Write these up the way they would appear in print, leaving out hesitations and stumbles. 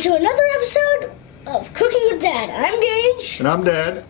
to another episode of Cooking with Dad. I'm Gage. And I'm Dad.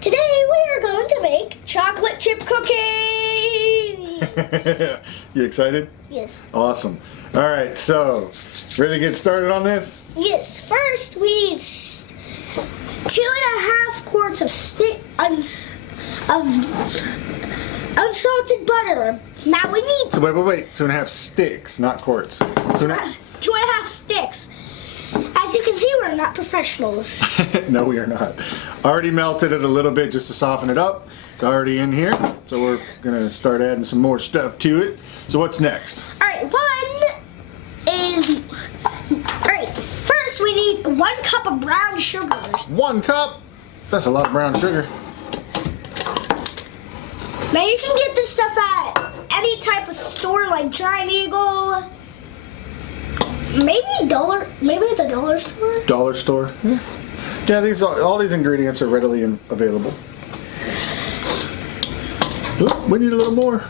Today we are going to make chocolate chip cookies. You excited? Yes. Awesome. All right, so ready to get started on this? Yes. First, we need 2.5 quarts of unsalted butter. Now we need So wait. 2.5 sticks, not quarts. 2.5 sticks. As you can see, we're not professionals. No, we are not. Already melted it a little bit just to soften it up. It's already in here. So we're gonna start adding some more stuff to it. So what's next? Alright, first we need 1 cup of brown sugar. 1 cup? That's a lot of brown sugar. Now you can get this stuff at any type of store like Giant Eagle, maybe at the dollar store. Dollar store? Yeah, all these ingredients are readily available. Oop, we need a little more.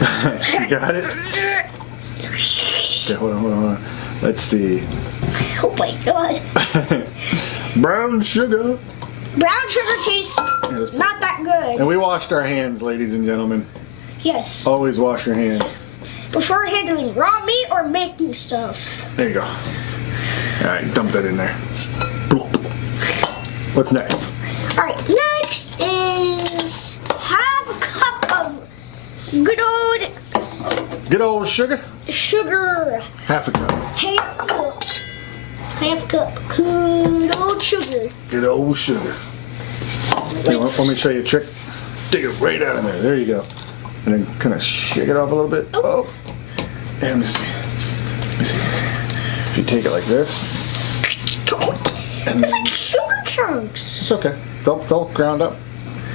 You got it? Okay, hold on. Let's see. Oh my god. Brown sugar. Brown sugar tastes not that good. And we washed our hands, ladies and gentlemen. Yes. Always wash your hands. Before handling raw meat or making stuff. There you go. All right, dump that in there. What's next? Alright, next is half a cup of good old sugar. Sugar. Half a cup. Half cup good old sugar. Good old sugar. Here, let me show you a trick. Dig it right out of there. There you go. And then kind of shake it off a little bit. Oh. And let me see. If you take it like this. It's like sugar chunks. It's okay. They'll ground up.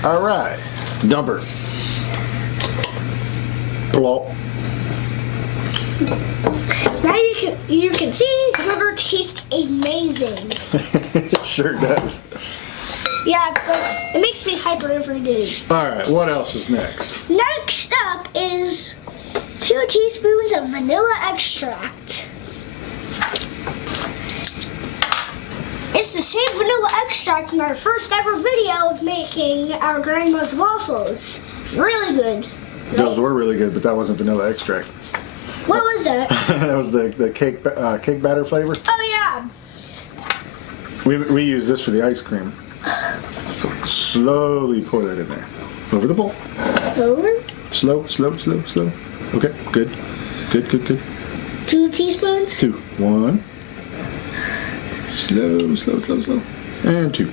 All right. Dump her. Plop. Now you can see the sugar tastes amazing. It sure does. Yeah, it makes me hyper every day. All right. What else is next? Next up is 2 teaspoons of vanilla extract. It's the same vanilla extract in our first ever video of making our grandma's waffles. Really good. Those were really good, but that wasn't vanilla extract. What was that? That was the cake batter flavor. Oh yeah. We use this for the ice cream. So slowly pour that in there. Over the bowl. Over. Slow. Okay, good. 2 teaspoons. 2. 1. Slow. And 2.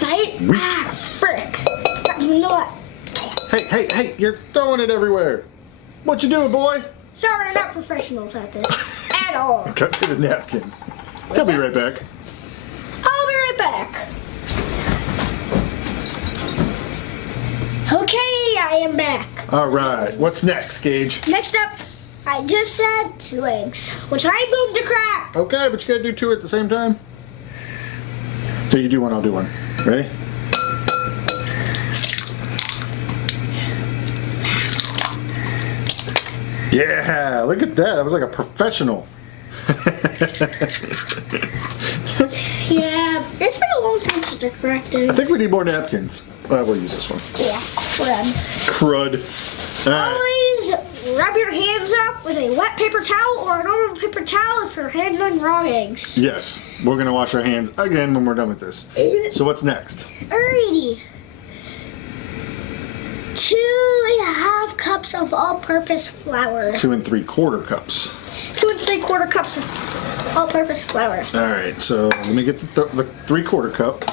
Right? Sweet. Ah, frick. You know what? Hey, you're throwing it everywhere. What you doing, boy? Sorry, we're not professionals at this. At all. Cut me the napkin. I'll be right back. I'll be right back. Okay, I am back. All right, what's next, Gage? Next up, I just said 2 eggs, which I'm going to crack. Okay, but you gotta do 2 at the same time. So you do one, I'll do one. Ready? Yeah, look at that. I was like a professional. Yeah, it's been a long time since I cracked eggs. I think we need more napkins. We'll use this one. Yeah, crud. Crud. All right. Always rub your hands off with a wet paper towel or a normal paper towel if you're handling raw eggs. Yes, we're gonna wash our hands again when we're done with this. So what's next? Alrighty. 2.5 cups of all-purpose flour. 2 3/4 cups. 2 3/4 cups of all-purpose flour. All right, so let me get the 3/4 cup.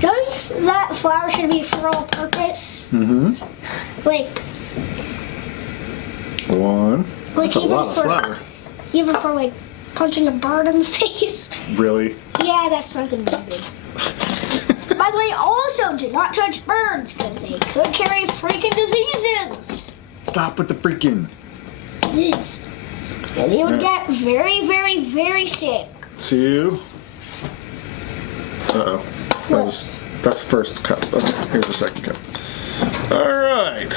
Does that flour should be for all-purpose? Mm-hmm. Like 1. Like That's a lot of flour. Even for like punching a bird in the face. Really? Yeah, that's not gonna be good. By the way, also do not touch birds because they could carry freaking diseases. Stop with the freaking. Yes. And you would get very, very, very sick. 2. Uh-oh. That's the first cup. Okay, here's the second cup. All right.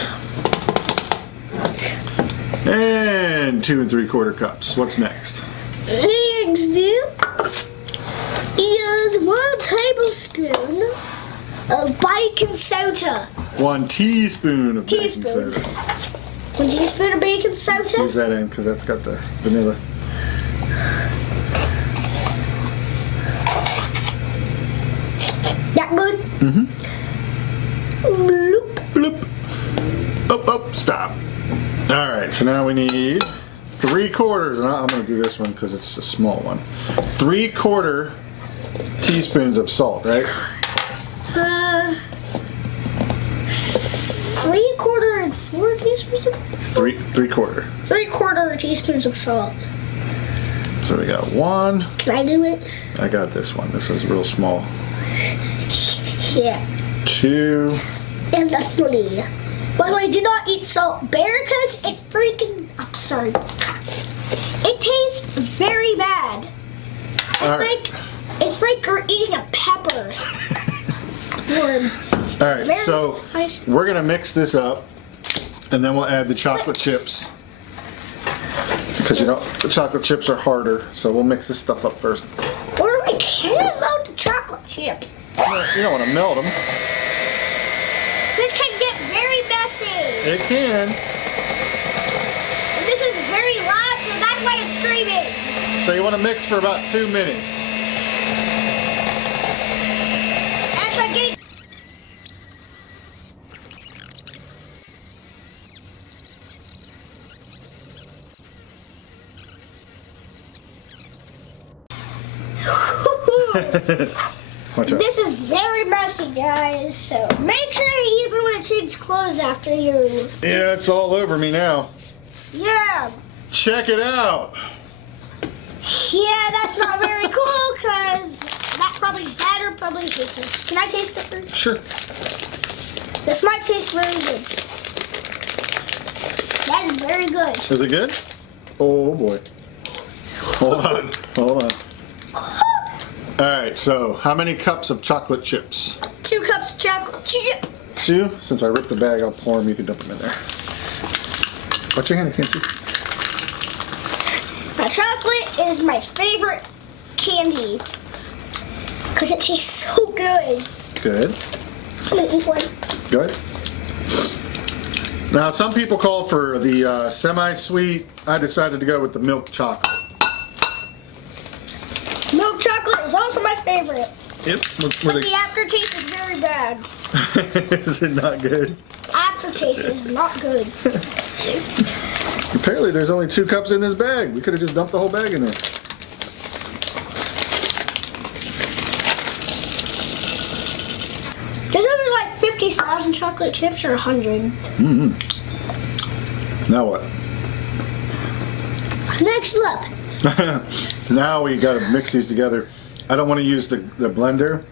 And 2 3/4 cups. What's next? Next is 1 tablespoon of baking soda. 1 teaspoon of Teaspoon. baking soda. 1 teaspoon of baking Use soda. that in because that's got the vanilla. That good? Mm-hmm. Bloop. Bloop. Up, stop. All right, so now we need 3/4, and I'm gonna do this one because it's a small one. 3/4 teaspoons of salt, right? 3/4 and 4 teaspoons of salt? 3/4. 3/4 teaspoons of salt. So we got 1. Can I do it? I got this one. This is real small. Yeah. 2. And a 3. By the way, do not eat salt bear because it freaking absurd. It tastes very bad. All right. It's like you're eating a pepper. Worm. All right, Very so nice. we're gonna mix this up, and then we'll add the chocolate chips. Because you know the chocolate chips are harder, so we'll mix this stuff up first. Or I can't melt the chocolate chips. You don't want to melt them. This can get very messy. It can. And this is very loud, so that's why it's screaming. So you want to mix for about 2 minutes. That's like getting. Watch out. This is very messy, guys. So make sure you even want to change clothes after you. Yeah, it's all over me now. Yeah. Check it out. Yeah, that's not very cool because that probably hates us. Can I taste it first? Sure. This might taste very good. That is very good. Is it good? Oh boy. Hold on. Hold on. All right, so how many cups of chocolate chips? 2 cups of chocolate chip. 2. Since I ripped the bag, I'll pour them. You can dump them in there. Watch your hand, I can't see. Now, chocolate is my favorite candy because it tastes so good. Good. I'm gonna eat one. Go ahead. Now, some people call for the semi-sweet. I decided to go with the milk chocolate. Milk chocolate is also my favorite. Yep. But the aftertaste is very bad. Is it not good? Aftertaste is not good. Apparently, there's only 2 cups in this bag. We could have just dumped the whole bag in there. There's only like 50,000 chocolate chips or 100. Now what? Next up. Now we got to mix these together. I don't want to use the blender.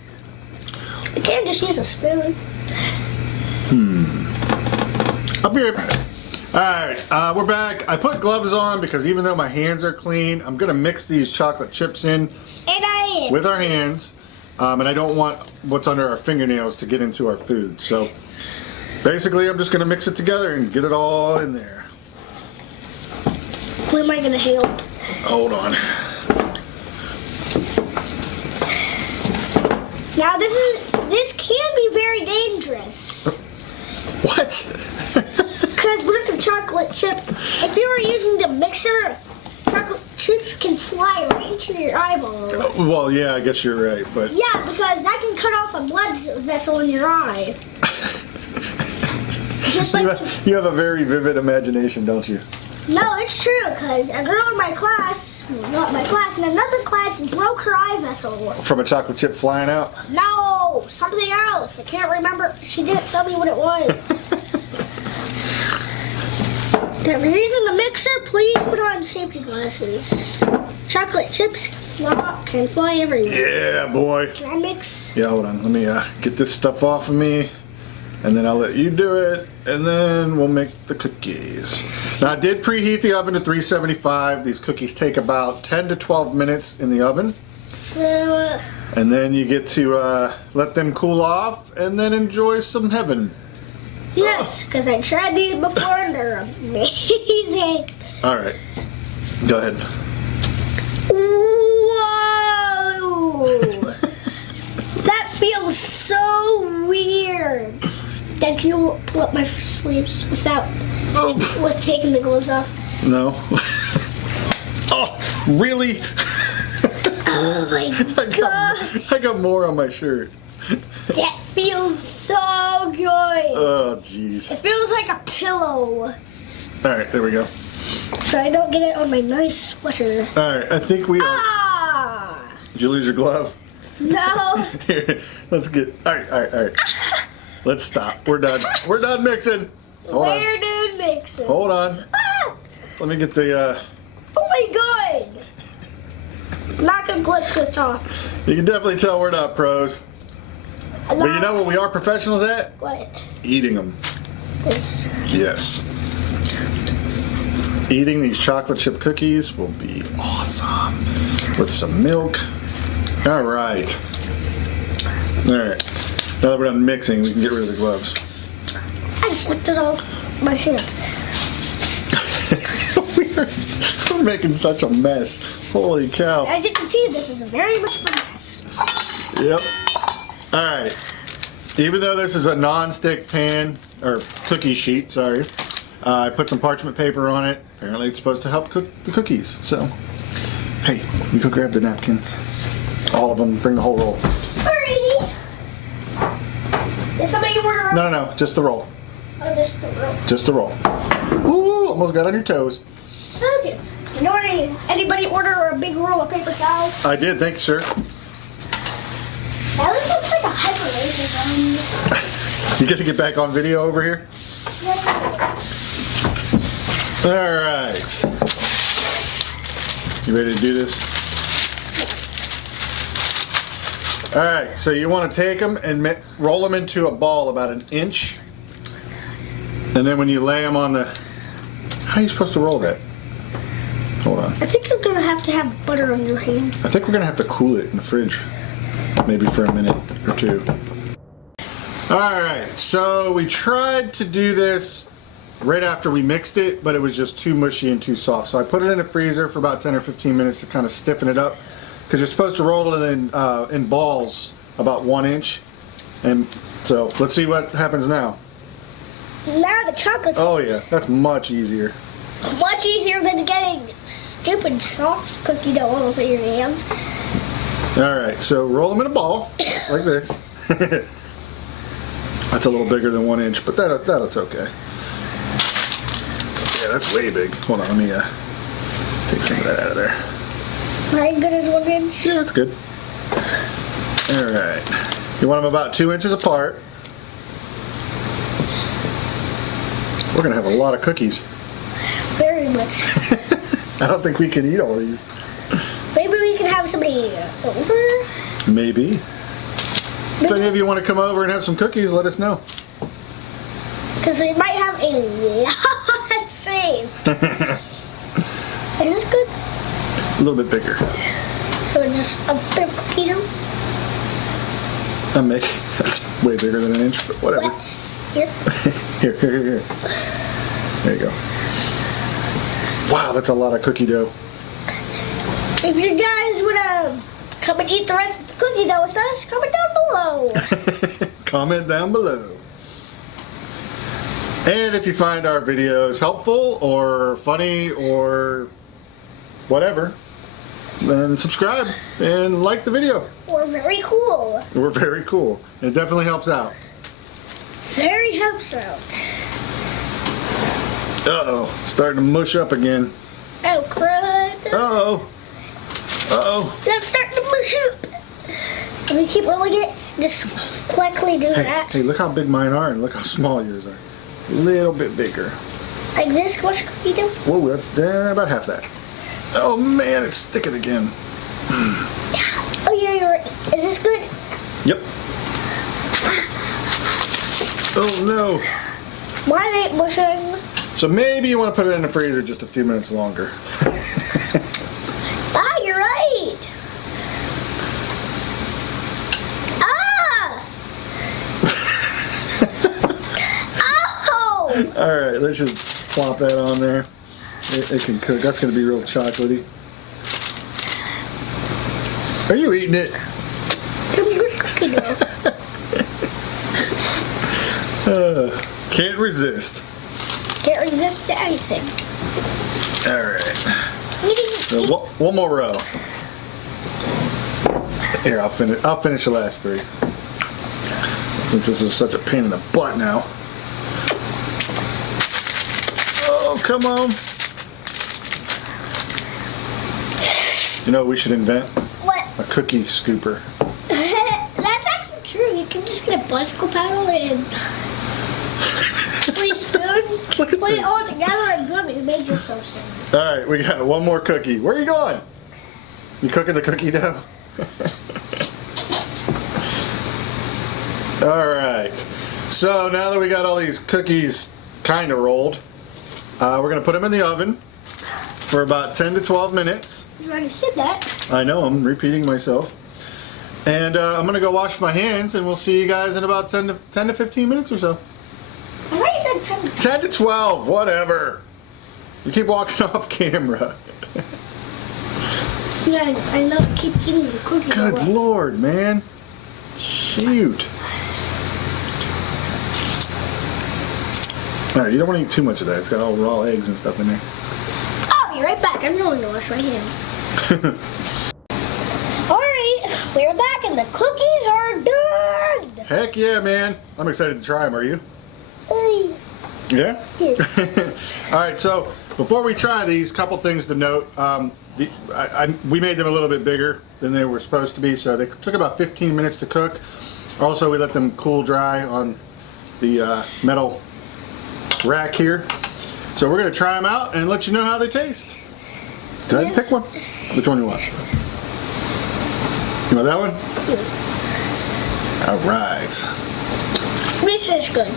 You can't just use a spoon. I'll be right back. All right, we're back. I put gloves on because even though my hands are clean, I'm gonna mix these chocolate chips in And I am. with our hands, and I don't want what's under our fingernails to get into our food. So basically, I'm just gonna mix it together and get it all in there. Where am I gonna help? Hold on. Now this can be very dangerous. What? Because what if the chocolate chip, if you were using the mixer, chocolate chips can fly right into your eyeball. Well, yeah, I guess you're right, but Yeah, because that can cut off a blood vessel in your eye. Just like, you have a very vivid imagination, don't you? no, it's true, because a girl in my class, well, not my class, in another class broke her eye vessel. From a chocolate chip flying out? No, something else. I can't remember. She didn't tell me what it was. If you're using the mixer, please put on safety glasses. Chocolate chips can fly everywhere. Yeah, boy. Can I mix? Yeah, hold on. Let me get this stuff off of me, and then I'll let you do it, and then we'll make the cookies. Now, I did preheat the oven to 375. These cookies take about 10 to 12 minutes in the oven, So, and then you get to let them cool off, and then enjoy some heaven. Yes, because I tried these before and they're amazing. All right. Go ahead. Whoa! That feels so weird. Dad, can you pull up my sleeves Oh, with taking the gloves off? no. Oh, really? Oh my god. I got more on my shirt. That feels so good. Oh, jeez. It feels like a pillow. All right, there we go. So I don't get it on my nice sweater. All right, I think we are. Ah! Did you lose your glove? No. Here, let's get. All right. Let's stop. We're done. We're done mixing. Hold on. We're doing mixing. Hold on. Ah! Let me get the. Oh my god. I'm not gonna clip this off. You can definitely tell we're not pros. But you know what we are professionals at? What? Eating them. This. Yes. Eating these chocolate chip cookies will be awesome. With some milk. All right. All right. Now that we're done mixing, we can get rid of the gloves. I just licked it off my hands. We're making such a mess. Holy cow. As you can see, this is very much of a mess. Yep. All right. Even though this is a non-stick pan, or cookie sheet, sorry, I put some parchment paper on it. Apparently it's supposed to help cook the cookies. So, hey, you go grab the napkins. All of them. Bring the whole roll. Alrighty. Did somebody order? No. Just the roll. Oh, just the roll. Just the roll. Ooh, almost got on your toes. Okay. You know, anybody order a big roll of paper towel? I did. Thank you, sir. Now this looks like a hyper laser gun. You get to get back on video over here? Yes. All right. You ready to do this? All right, so you want to take them and roll them into a ball about an inch. And then when you lay them on the... How are you supposed to roll that? Hold on. I think you're gonna have to have butter on your hands. I think we're going to have to cool it in the fridge. Maybe for a minute or two. All right, so we tried to do this right after we mixed it, but it was just too mushy and too soft. So I put it in the freezer for about 10 or 15 minutes to kind of stiffen it up. Because you're supposed to roll it in balls about 1 inch. And so let's see what happens now. Now the chocolate's Oh yeah, that's much easier. much easier than getting stupid soft cookie dough all over your hands. All right, so roll them in a ball like this. That's a little bigger than 1 inch, but that's okay. Yeah, that's way big. Hold on, let me take some of that out of there. Right, good as 1 inch. Yeah, that's good. All right, you want them about 2 inches apart. We're gonna have a lot of cookies. Very much. I don't think we can eat all these. Maybe we can have somebody over. Maybe. If any of you want to come over and have some cookies, let us know. Because we might have a lot saved. Is this good? A little bit bigger. Or just a bit of cookie dough? I'm making, that's way bigger than 1 inch, but whatever. What? Here? Here. There you go. Wow, that's a lot of cookie dough. If you guys want to come and eat the rest of the cookie dough with us, comment down below. Comment down below. And if you find our videos helpful or funny or whatever, then subscribe and like the video. We're very cool. We're very cool. It definitely helps out. Very helps out. Uh-oh, starting to mush up again. Oh, crud. Uh-oh. Uh-oh. I'm starting to mush up. If we keep rolling it, just quickly do that. Hey, look how big mine are and look how small yours are. A little bit bigger. Like this much cookie dough. Whoa, that's about half that. Oh man, it's sticking again. Oh yeah, you're right. Is this good? Yep. Oh no. Mine ain't mushing. So maybe you want to put it in the freezer just a few minutes longer. Ah, you're right. Ah! All right, let's just plop that on there. It can cook. That's gonna be real chocolatey. Are you eating it? Come here, cookie dough. Can't resist. Can't resist to anything. All right. Eating. So one more row. Here, I'll finish the last 3. Since this is such a pain in the butt now. Oh, come on. You know what we should invent? What? A cookie scooper. That's actually true. You can just get a bicycle paddle and 3 spoons, Look at put it this. all together, and boom, you made yourself some. All right, we got one more cookie. Where are you going? You cooking the cookie dough? All right. So now that we got all these cookies kind of rolled, we're gonna put them in the oven for about 10 to 12 minutes. You already said that. I know, I'm repeating myself. And I'm gonna go wash my hands, and we'll see you guys in about 10 to 15 minutes or so. I already said 10. 10 to 12, whatever. You keep walking off camera. Yeah, I know. Keep eating the cookie Good dough. Lord, man. Shoot. All right, you don't want to eat too much of that. It's got all raw eggs and stuff in there. I'll be right back. I'm going to wash my hands. Alright, we're back and the cookies are done! Heck yeah, man. I'm excited to try them. Are you? Hey. Yeah? Yes. All right, so before we try these, couple things to note. We made them a little bit bigger than they were supposed to be, so they took about 15 minutes to cook. Also, we let them cool dry on the metal rack here. So we're gonna try them out and let you know how they taste. Go ahead and Yes. pick one. Which one you want? You want that one? All right. These taste good.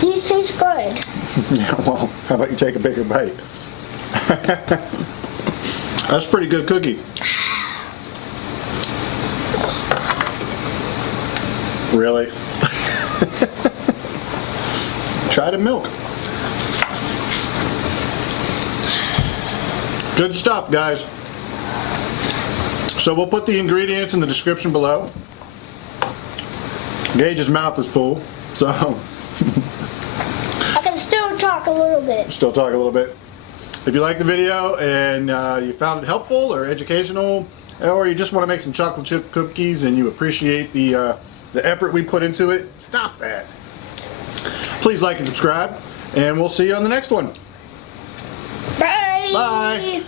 These taste good. Yeah, well, how about you take a bigger bite? That's a pretty good cookie. Really? Try the milk. Good stuff, guys. So we'll put the ingredients in the description below. Gage's mouth is full, so I can still talk a little bit. still talk a little bit. If you liked the video and you found it helpful or educational, or you just want to make some chocolate chip cookies and you appreciate the effort we put into it, stop that. Please like and subscribe, and we'll see you on the next one. Bye! Bye.